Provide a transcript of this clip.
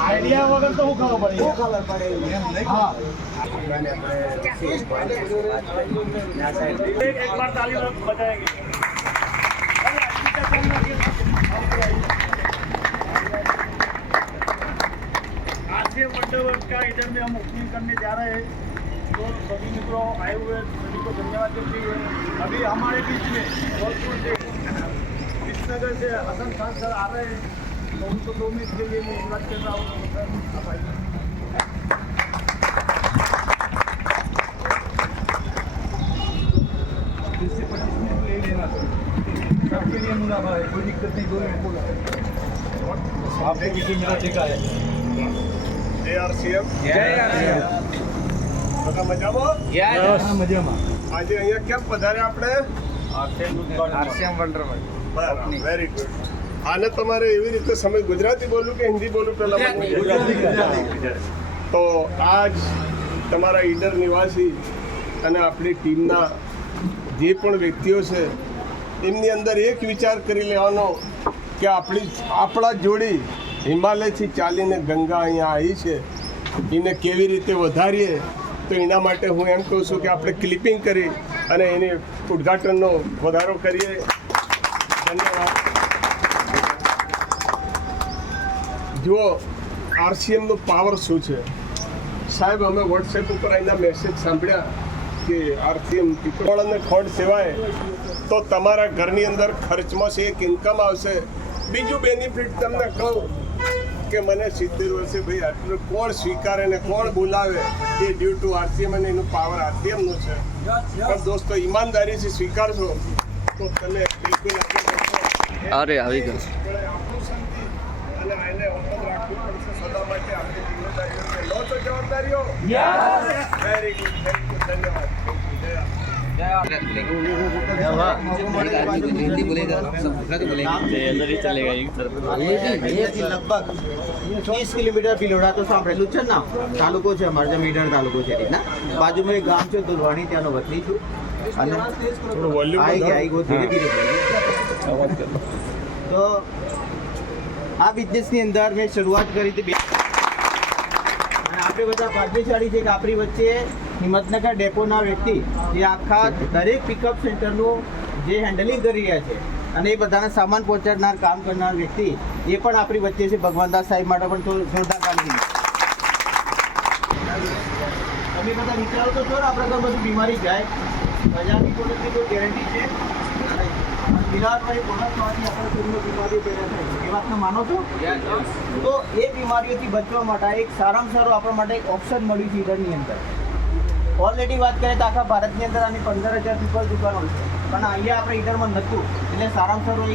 idea વગર તો હું ખબર પડે હા एक बार ताली बजाएंगे आज के वंडरवर्क का इधर में हम ओपनिंग करने जा रहे हैं तो सभी मित्रों आए हुए सभी को धन्यवाद देते हुए अभी हमारे बीच में जोधपुर से कृष्णनगर से हसन खान सर आ रहे हैं तो उनको 2 मिनट के लिए मैं इन्वाइट कर रहा हूँ आप आइए सबके लिए मुनाफा है कोई दिक्कत नहीं दो मिनट बोला आपने किसी मेरा ठेका है जय आरसीएम બધા મજામાં મજામાં આજે અહીંયા કેમ પધારે આપણે આરસીએમ વંડરવર્ક વેરી ગુડ આને તમારે એવી રીતે સમજ ગુજરાતી બોલું કે હિન્દી બોલું પહેલા ગુજરાતી તો આજ તમારા ઈડર નિવાસી અને આપણી ટીમના જે પણ વ્યક્તિઓ છે એમની અંદર એક વિચાર કરી લેવાનો કે આપણા જોડી હિમાલયથી ચાલીને ગંગા અહીંયા આવી છે એને કેવી રીતે વધારીએ તો એના માટે હું એમ કહું છું કે આપણે ક્લિપિંગ કરી અને એને ઉદ્ઘાટનનો વધારો કરીએ ધન્યવાદ જુઓ આરસીએમનો પાવર શું છે સાહેબ અમે વોટ્સએપ ઉપર એના મેસેજ સાંભળ્યા કે આરસીએમ પીપળ અને ખોડ સેવાય તો તમારા ઘરની અંદર ખર્ચમાં છે એક ઇન્કમ આવશે બીજું બેનિફિટ તમને કહું કે મને 70 વર્ષે ભાઈ આટલું કોણ સ્વીકારે ને કોણ બોલાવે એ ડ્યુ ટુ આરસીએમ અને એનું પાવર આરસીએમનું છે પણ દોસ્તો ઈમાનદારીથી સ્વીકારશો તો તમે બિલકુલ અરે આવી ગયો આપણું શાંતિ અને એને ઓપન રાખવું પડશે સદા માટે આપણી જિમ્મેદારીઓ લો તો જવાબદારીઓ વેરી ગુડ થેન્ક યુ ધન્યવાદ हिंदी बोलेगा सब गुजराती बोलेगा अंदर ही चलेगा लगभग 30 किलोमीटर પિલોડા તો સાંભળેલું છે ને તાલુકો છે અમારે જે મીટર તાલુકો છે એના બાજુમાં એક ગામ છે દુલવાણી ત્યાંનો વતની છું અને થોડું વોલ્યુમ આવી ગયો ધીરે ધીરે તો આ બિઝનેસની અંદર મેં શરૂઆત કરી હતી અને આપણે બધા ભાગ્યશાળી છે કે આપણી વચ્ચે હિંમતનગર ડેપોના વ્યક્તિ જે આખા દરેક પિકઅપ સેન્ટરનું જે હેન્ડલિંગ કરી રહ્યા છે અને એ બધાને સામાન પહોંચાડનાર કામ કરનાર વ્યક્તિ એ પણ આપણી વચ્ચે છે ભગવાનદાસ સાહેબ માટે પણ જોરદાર કામગીરી તમે બધા વિચારો તો છો ને આપણે તો બધી બીમારી જાય બજારની પ્રોડક્ટની કોઈ ગેરંટી છે ઇલાજમાં પ્રોડક્ટમાંથી આપણે કોઈ બીમારીઓ પેદા થાય એ વાતને માનો છો તો એ બીમારીઓથી બચવા માટે એક સારામાં સારું આપણા માટે એક ઓપ્શન મળ્યું છે ઈડરની અંદર ઓલરેડી વાત કરીએ તો આખા ભારતની અંદર આની 15,000 પીપલ દુકાનો છે પણ અહીંયા આપણે ઈડરમાં નહોતું એટલે સારામાં સારું